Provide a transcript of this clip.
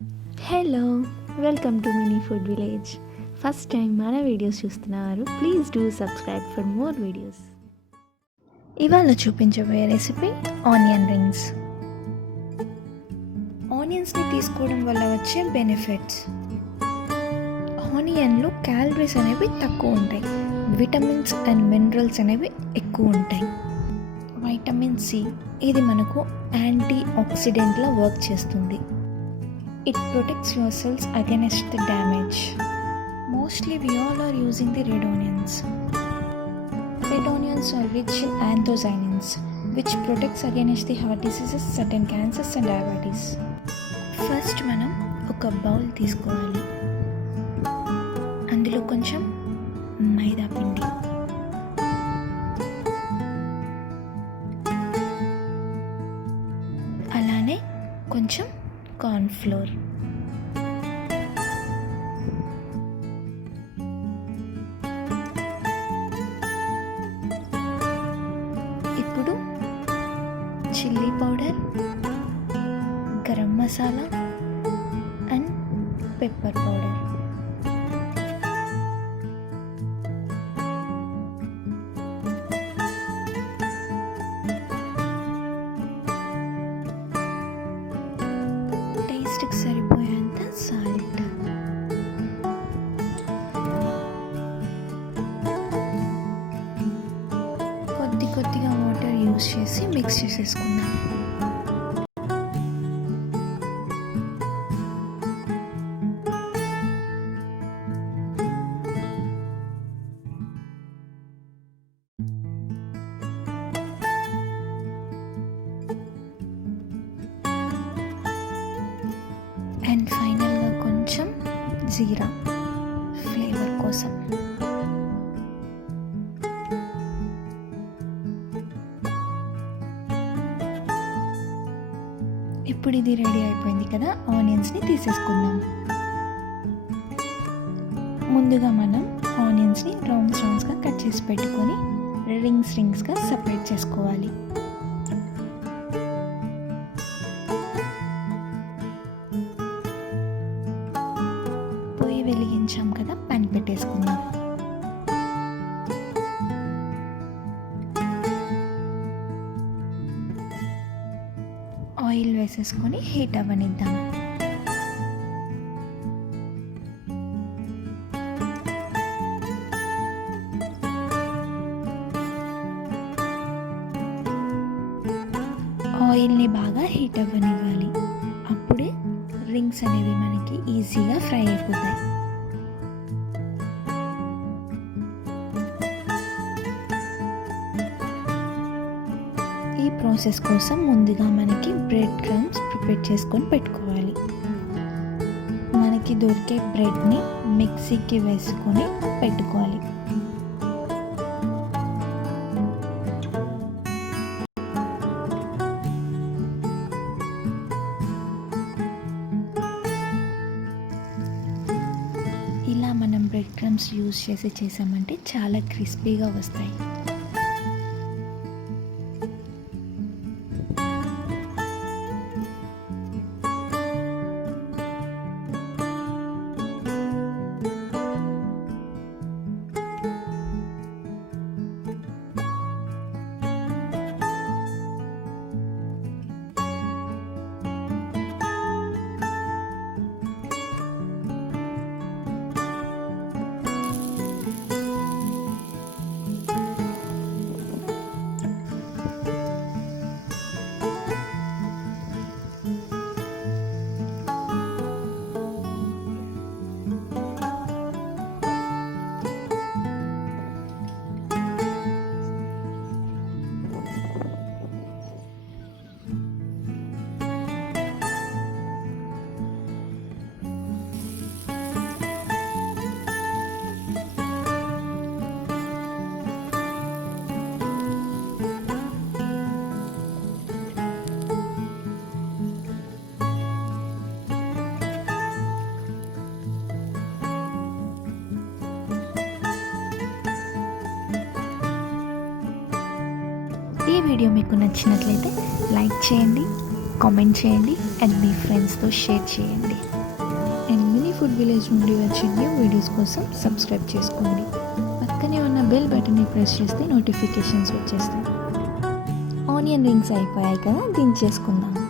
Hello, welcome to mini food village. First time మన వీడియోస్ చూస్తున్నారు, please do subscribe for more videos. ఇవాళ చూపించబోయే recipe onion rings. ఆనియన్స్ని తీసుకోవడం వల్ల వచ్చే బెనిఫిట్స్: ఆనియన్లో క్యాలరీస్ అనేవి తక్కువ ఉంటాయి, విటమిన్స్ అండ్ మినరల్స్ అనేవి ఎక్కువ ఉంటాయి. వైటమిన్ సి, ఇది మనకు యాంటీ ఆక్సిడెంట్లా వర్క్ చేస్తుంది. It protects your cells against the damage. Mostly we all are using the red onions. Red onions are rich in anthocyanins, which protects against the heart diseases, certain cancers and diabetes. First మనం ఒక బౌల్ తీసుకోవాలి. అందులో కొంచెం మైదా పిండి, అలానే కొంచెం corn flour, ఇప్పుడు chilli powder, garam masala and pepper powder. టేస్ట్కి సరిపోయేంత సాల్ట్. కొద్దిగా వాటర్ యూస్ చేసి మిక్స్ చేసేసుకుందాం. అండ్ ఫైనల్గా కొంచెం జీరా ఫ్లేవర్ కోసం. ఇప్పుడు ఇది రెడీ అయిపోయింది కదా, ఆనియన్స్ని తీసేసుకుందాం. ముందుగా మనం ఆనియన్స్ని రౌండ్స్గా కట్ చేసి పెట్టుకొని రింగ్స్గా సపరేట్ చేసుకోవాలి. పొయ్యి వెలిగించాం కదా, పాన్ పెట్టేసుకుందాం. ఆయిల్ వేసేసుకొని హీట్ అవ్వనిద్దాం. ఆయిల్ని బాగా హీట్ అవ్వనివ్వాలి. అప్పుడే రింగ్స్ అనేవి మనకి ఈజీగా ఫ్రై అయిపోతాయి. ఈ ప్రాసెస్ కోసం ముందుగా మనకి బ్రెడ్ క్రమ్స్ ప్రిపేర్ చేసుకొని పెట్టుకోవాలి. మనకి దొరికే బ్రెడ్ని మిక్సీకి వేసుకొని పెట్టుకోవాలి. ఇలా మనం బ్రెడ్ క్రమ్స్ యూజ్ చేసి చేసామంటే చాలా క్రిస్పీగా వస్తాయి. ఈ వీడియో మీకు నచ్చినట్లయితే లైక్ చేయండి, కామెంట్ చేయండి అండ్ మీ ఫ్రెండ్స్తో షేర్ చేయండి. అండ్ మినీ ఫుడ్ విలేజ్ నుండి వచ్చే న్యూ వీడియోస్ కోసం సబ్స్క్రైబ్ చేసుకోండి. పక్కనే ఉన్న బెల్ బటన్ని ప్రెస్ చేస్తే నోటిఫికేషన్స్ వచ్చేస్తాయి. ఆనియన్ రింగ్స్ అయిపోయాయి కదా, దించేసుకుందాం.